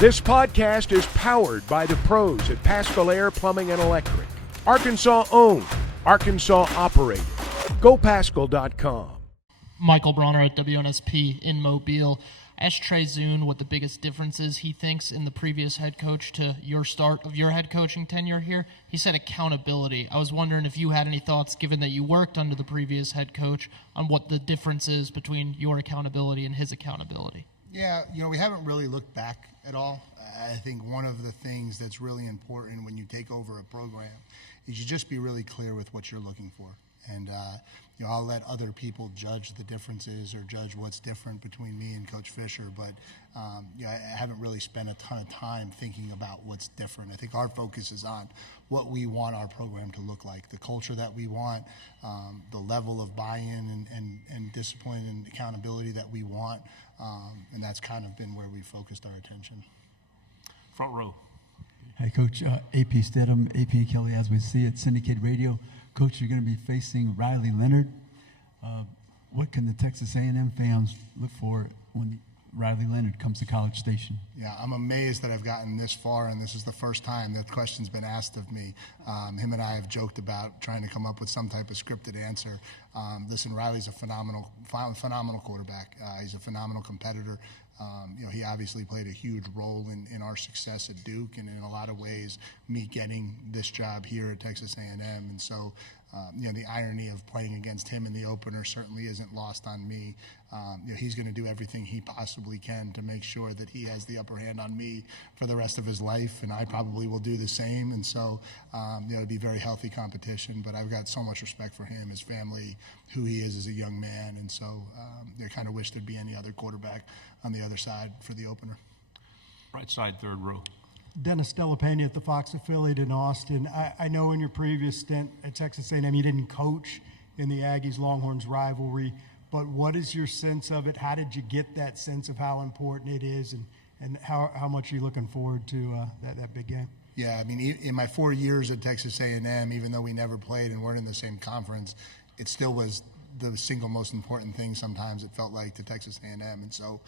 This podcast is powered by the pros at Paschal Air Plumbing and Electric. Arkansas owned, Arkansas operated. GoPaschal.com. Michael Bronner at WNSP in Mobile. Asked Trey Zune what the biggest difference is he thinks in the previous head coach to your start of your head coaching tenure here. He said accountability. I was wondering if you had any thoughts, given that you worked under the previous head coach, on what the difference is between your accountability and his accountability. Yeah, we haven't really looked back at all. I think one of the things that's really important when you take over a program is you just be really clear with what you're looking for. And, I'll let other people judge the differences or judge what's different between me and Coach Fisher, but I haven't really spent a ton of time thinking about what's different. I think our focus is on what we want our program to look like, the culture that we want, the level of buy-in and discipline and accountability that we want, and that's kind of been where we focused our attention. Front row. Hey, Coach. AP Stidham, AP and Kelly, as we see it, syndicated radio. Coach, you're going to be facing Riley Leonard. What can the Texas A&M fans look for when Riley Leonard comes to College Station? Yeah, I'm amazed that I've gotten this far, and this is the first time that question's been asked of me. Him and I have joked about trying to come up with some type of scripted answer. Listen, Riley's a phenomenal quarterback. He's a phenomenal competitor. He obviously played a huge role in our success at Duke, and in a lot of ways, me getting this job here at Texas A&M. And so, the irony of playing against him in the opener certainly isn't lost on me. He's going to do everything he possibly can to make sure that he has the upper hand on me for the rest of his life, and I probably will do the same. And so, it'll be very healthy competition. But I've got so much respect for him, his family, who he is as a young man, and so I kind of wish there'd be any other quarterback on the other side for the opener. Right side, third row. Dennis Delapena at the Fox affiliate in Austin. I know in your previous stint at Texas A&M you didn't coach in the Aggies-Longhorns rivalry, but what is your sense of it? How did you get that sense of how important it is, and how much are you looking forward to that big game? Yeah, I mean, in my 4 years at Texas A&M, even though we never played and weren't in the same conference, it still was the single most important thing sometimes it felt like to Texas A&M. And so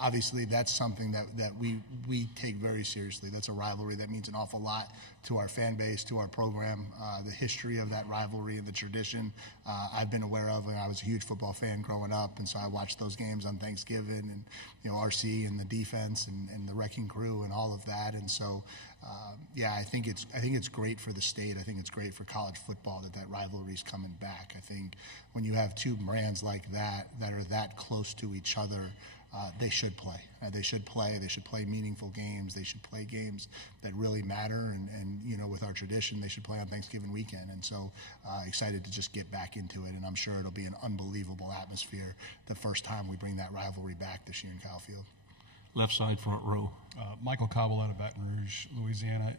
obviously that's something that we take very seriously. That's a rivalry that means an awful lot to our fan base, to our program. The history of that rivalry and the tradition I've been aware of, and I was a huge football fan growing up, and so I watched those games on Thanksgiving, and RC and the defense and the wrecking crew and all of that. And so I think it's great for the state. I think it's great for college football that rivalry's coming back. I think when you have two brands like that are that close to each other, they should play. They should play meaningful games. They should play games that really matter. And with our tradition, they should play on Thanksgiving weekend. And so excited to just get back into it. And I'm sure it'll be an unbelievable atmosphere the first time we bring that rivalry back this year in Kyle Field. Left side, front row. Michael Cobble out of Baton Rouge, Louisiana.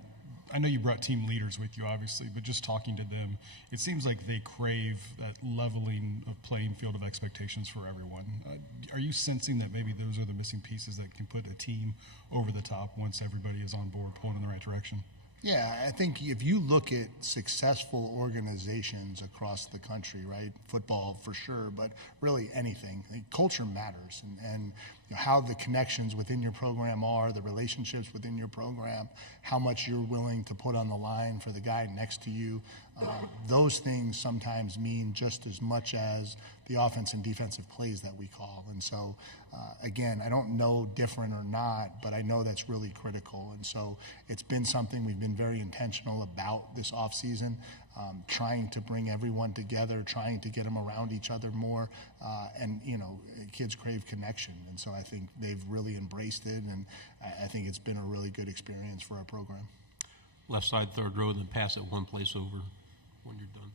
I know you brought team leaders with you, obviously, but just talking to them, it seems like they crave that leveling of playing field of expectations for everyone. Are you sensing that maybe those are the missing pieces that can put a team over the top once everybody is on board pulling in the right direction? Yeah, I think if you look at successful organizations across the country, right, football for sure, but really anything, I think culture matters, and how the connections within your program are, the relationships within your program, how much you're willing to put on the line for the guy next to you. Those things sometimes mean just as much as the offense and defensive plays that we call. And so, again, I don't know different or not, but I know that's really critical. And so it's been something we've been very intentional about this offseason, trying to bring everyone together, trying to get them around each other more. And kids crave connection. And so I think they've really embraced it, and I think it's been a really good experience for our program. Left side, third row, then pass it one place over when you're done.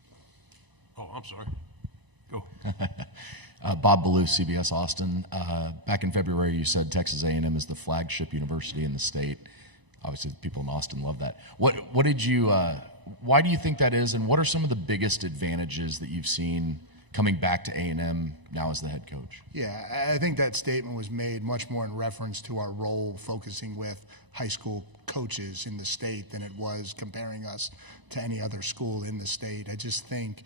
Oh, I'm sorry. Go. Bob Ballou, CBS Austin. Back in February, you said Texas A&M is the flagship university in the state. Obviously, the people in Austin love that. What did you? Why do you think that is, and what are some of the biggest advantages that you've seen coming back to A&M now as the head coach? Yeah, I think that statement was made much more in reference to our role focusing with high school coaches in the state than it was comparing us to any other school in the state. I just think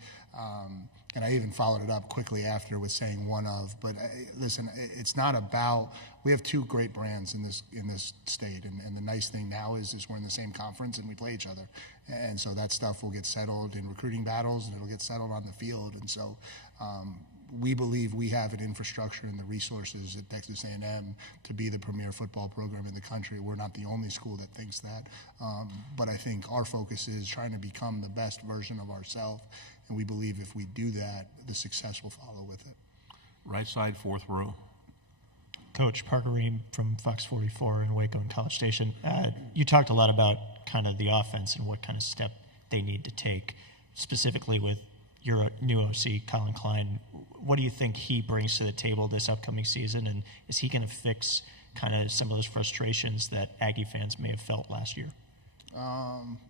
And I even followed it up quickly after with saying one of. But listen, it's not about. We have two great brands in this state, and the nice thing now is we're in the same conference and we play each other, and so that stuff will get settled in recruiting battles and it'll get settled on the field. And so we believe we have an infrastructure and the resources at Texas A&M to be the premier football program in the country. We're not the only school that thinks that, but I think our focus is trying to become the best version of ourselves. And we believe if we do that, the success will follow with it. Right side, fourth row. Coach Parker Ream from Fox 44 in Waco and College Station. You talked a lot about kind of the offense and what kind of step they need to take, specifically with your new OC, Colin Klein. What do you think he brings to the table this upcoming season, and is he going to fix kind of some of those frustrations that Aggie fans may have felt last year?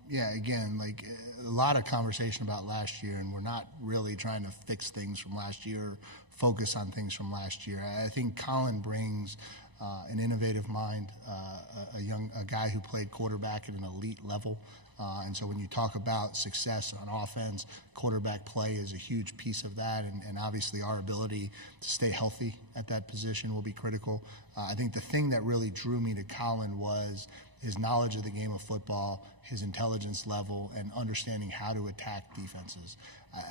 Yeah, again, like a lot of conversation about last year, and we're not really trying to fix things from last year, focus on things from last year. I think Colin brings an innovative mind, a guy who played quarterback at an elite level. And so when you talk about success on offense, quarterback play is a huge piece of that, and obviously our ability to stay healthy at that position will be critical. I think the thing that really drew me to Colin was his knowledge of the game of football, his intelligence level, and understanding how to attack defenses.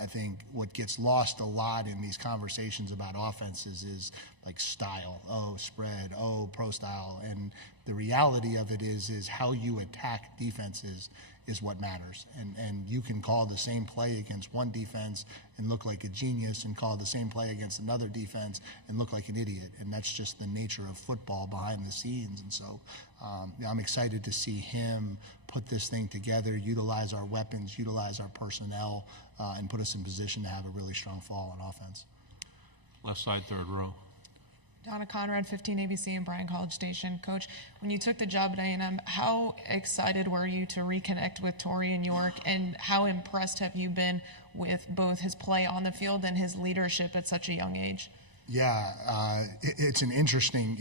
I think what gets lost a lot in these conversations about offenses is like style, spread, pro style, and the reality of it is how you attack defenses is what matters. And you can call the same play against one defense and look like a genius, and call the same play against another defense and look like an idiot. And that's just the nature of football behind the scenes. And so I'm excited to see him put this thing together, utilize our weapons, utilize our personnel, and put us in position to have a really strong fall on offense. Left side, third row. Donna Conrad, 15 ABC and Bryan College Station. Coach, when you took the job at A&M, how excited were you to reconnect with Torian York, and how impressed have you been with both his play on the field and his leadership at such a young age? Yeah, it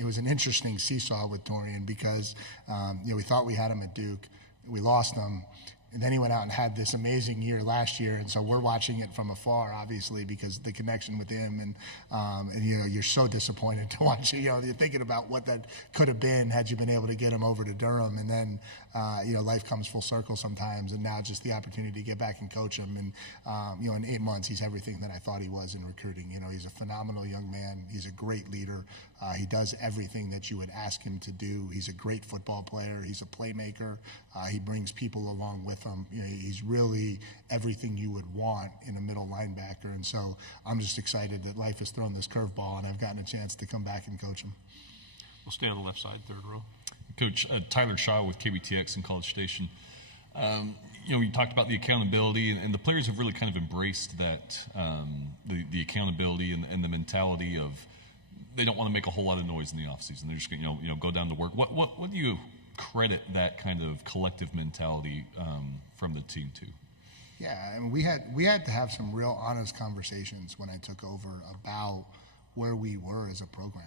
was an interesting seesaw with Torian because we thought we had him at Duke, we lost him. And then he went out and had this amazing year last year, and so we're watching it from afar, obviously, because the connection with him, and you're so disappointed to watch it. You're thinking about what that could have been had you been able to get him over to Durham, and then life comes full circle sometimes, and now just the opportunity to get back and coach him, and in 8 months he's everything that I thought he was in recruiting. He's a phenomenal young man. He's a great leader. He does everything that you would ask him to do. He's a great football player. He's a playmaker. He brings people along with him. He's really everything you would want in a middle linebacker. And so I'm just excited that life has thrown this curveball, and I've gotten a chance to come back and coach him. We'll stay on the left side, third row. Coach, Tyler Shaw with KBTX in College Station. You talked about the accountability, and the players have really kind of embraced that, the accountability and the mentality of they don't want to make a whole lot of noise in the offseason. They're just going to go down to work. What do you credit that kind of collective mentality from the team to? Yeah, and we had to have some real honest conversations when I took over about where we were as a program.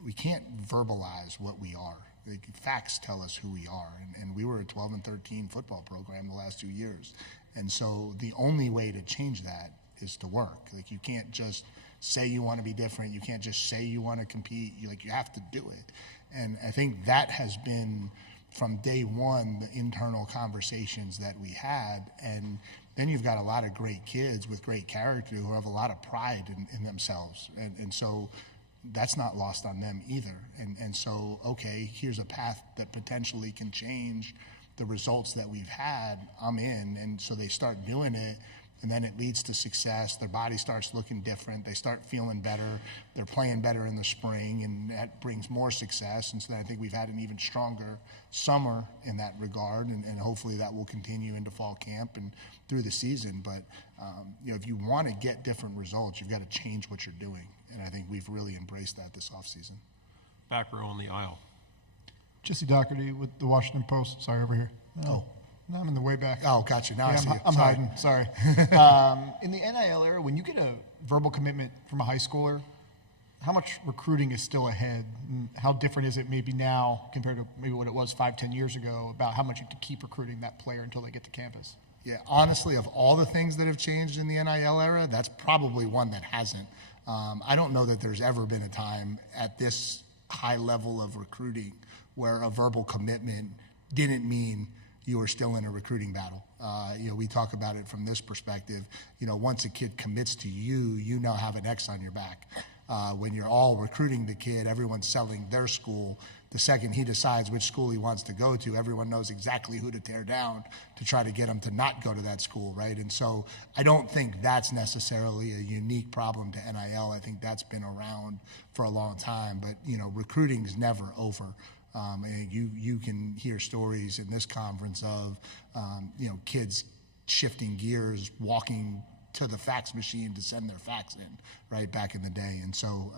We can't verbalize what we are. Like, facts tell us who we are, and we were a 12-13 football program the last 2 years, and so the only way to change that is to work. Like, you can't just say you want to be different. You can't just say you want to compete. You have to do it. And I think that has been, from day one, the internal conversations that we had. And then you've got a lot of great kids with great character who have a lot of pride in themselves. And so that's not lost on them either. And so, okay, here's a path that potentially can change the results that we've had. I'm in. And so they start doing it. And then it leads to success. Their body starts looking different. They start feeling better. They're playing better in the spring, and that brings more success. And so I think we've had an even stronger summer in that regard, and hopefully that will continue into fall camp and through the season. But if you want to get different results, you've got to change what you're doing. And I think we've really embraced that this offseason. Back row on the aisle. Jesse Doherty with the Washington Post. Sorry, over here. Oh. No, I'm in the way back. Oh, gotcha. Now I see you. I'm Sorry. hiding. Sorry. In the NIL era, when you get a verbal commitment from a high schooler, how much recruiting is still ahead? And how different is it maybe now compared to maybe what it was 5-10 years ago about how much you have to keep recruiting that player until they get to campus? Yeah, honestly, of all the things that have changed in the NIL era, that's probably one that hasn't. I don't know that there's ever been a time at this high level of recruiting where a verbal commitment didn't mean you were still in a recruiting battle. We talk about it from this perspective. Once a kid commits to you, you now have an X on your back. When you're all recruiting the kid, everyone's selling their school. The second he decides which school he wants to go to, everyone knows exactly who to tear down to try to get him to not go to that school, right? And so I don't think that's necessarily a unique problem to NIL. I think that's been around for a long time, but recruiting's never over. And you can hear stories in this conference of kids shifting gears, walking to the fax machine to send their fax in, right, back in the day. And so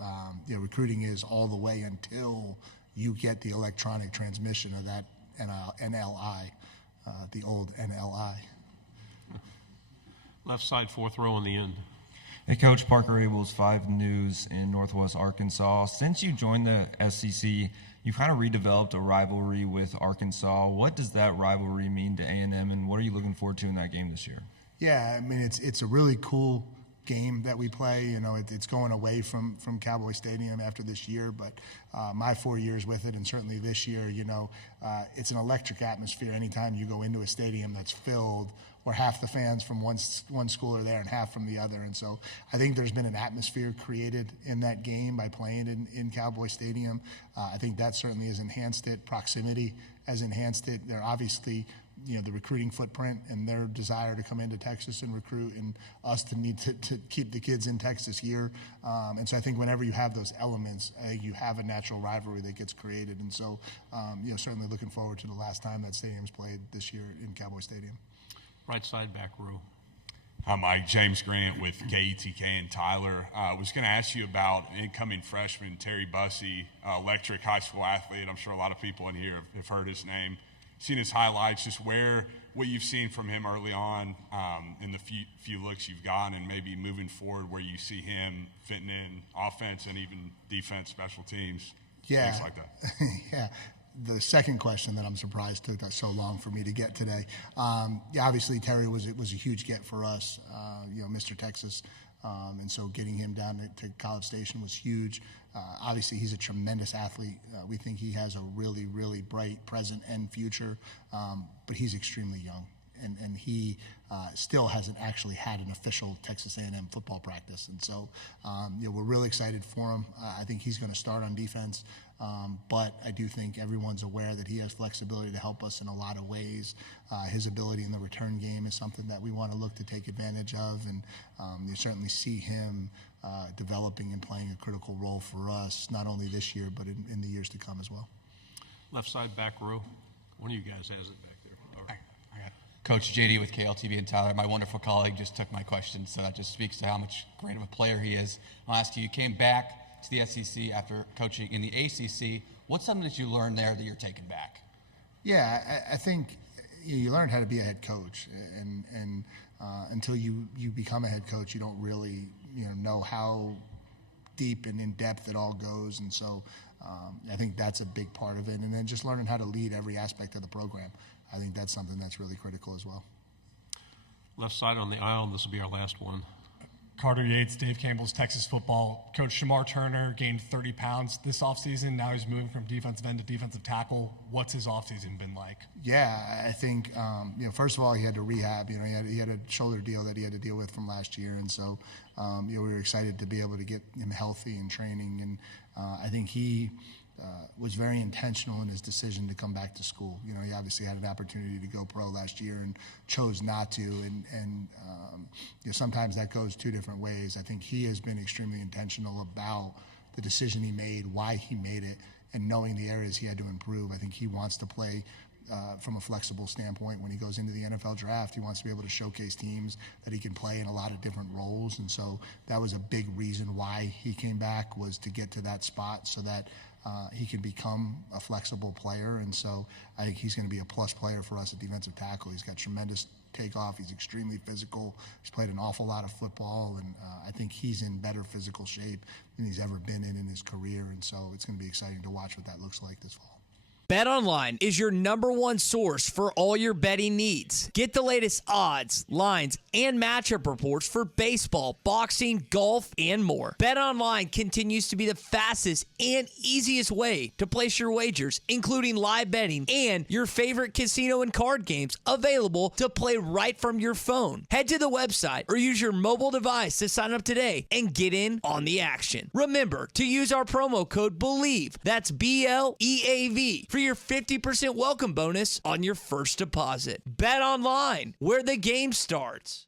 recruiting is all the way until you get the electronic transmission of that NLI, the old NLI. Left side, fourth row on the end. Hey, Coach, Parker Abels, 5 News in Northwest Arkansas. Since you joined the SEC, you've kind of redeveloped a rivalry with Arkansas. What does that rivalry mean to A&M, and what are you looking forward to in that game this year? Yeah, I mean, it's a really cool game that we play. It's going away from Cowboy Stadium after this year, but my 4 years with it, and certainly this year, it's an electric atmosphere anytime you go into a stadium that's filled where half the fans from one school are there and half from the other. And so I think there's been an atmosphere created in that game by playing in Cowboy Stadium. I think that certainly has enhanced it. Proximity has enhanced it. They're obviously the recruiting footprint and their desire to come into Texas and recruit, and us to need to keep the kids in Texas here. And so I think whenever you have those elements, you have a natural rivalry that gets created. And so, certainly looking forward to the last time that stadium's played this year in Cowboy Stadium. Right side, back row. Hi, Mike. James Grant with KETK and Tyler. I was going to ask you about incoming freshman Terry Bussey, electric high school athlete. I'm sure a lot of people in here have heard his name, seen his highlights, just what you've seen from him early on in the few looks you've gotten, and maybe moving forward where you see him fitting in offense and even defense, special teams, things like that. Yeah. The second question that I'm surprised took so long for me to get today. Obviously Terry was a huge get for us, Mr. Texas. And so getting him down to College Station was huge. Obviously, he's a tremendous athlete. We think he has a really, really bright present and future, but he's extremely young. And he still hasn't actually had an official Texas A&M football practice. And so we're really excited for him. I think he's going to start on defense, but I do think everyone's aware that he has flexibility to help us in a lot of ways. His ability in the return game is something that we want to look to take advantage of, and you certainly see him developing and playing a critical role for us, not only this year, but in the years to come as well. Left side, back row. One of you guys has it back there. All right. Coach JD with KLTV and Tyler, my wonderful colleague, just took my question, so that just speaks to how much great of a player he is. I'll ask you came back to the SEC after coaching in the ACC. What's something that you learned there that you're taking back? Yeah, I think you learn how to be a head coach, and until you become a head coach, you don't really know how deep and in depth it all goes. And so I think that's a big part of it. And then just learning how to lead every aspect of the program. I think that's something that's really critical as well. Left side on the aisle, and this will be our last one. Carter Yates, Dave Campbell's Texas football. Coach Shamar Turner gained 30 pounds this offseason. Now he's moving from defensive end to defensive tackle. What's his offseason been like? Yeah, I think, first of all, he had to rehab. He had a shoulder deal that he had to deal with from last year. And so, we were excited to be able to get him healthy and training. And I think he was very intentional in his decision to come back to school. He obviously had an opportunity to go pro last year and chose not to. And sometimes that goes two different ways. I think he has been extremely intentional about the decision he made, why he made it, and knowing the areas he had to improve. I think he wants to play from a flexible standpoint. When he goes into the NFL draft, he wants to be able to showcase teams that he can play in a lot of different roles. And so that was a big reason why he came back, was to get to that spot so that he can become a flexible player. And so I think he's going to be a plus player for us at defensive tackle. He's got tremendous takeoff. He's extremely physical. He's played an awful lot of football, and I think he's in better physical shape than he's ever been in his career. And so it's going to be exciting to watch what that looks like this fall. BetOnline is your #1 source for all your betting needs. Get the latest odds, lines, and matchup reports for baseball, boxing, golf, and more. BetOnline continues to be the fastest and easiest way to place your wagers, including live betting and your favorite casino and card games available to play right from your phone. Head to the website or use your mobile device to sign up today and get in on the action. Remember to use our promo code BELIEVE, that's BLEAV, for your 50% welcome bonus on your first deposit. Bet online, where the game starts.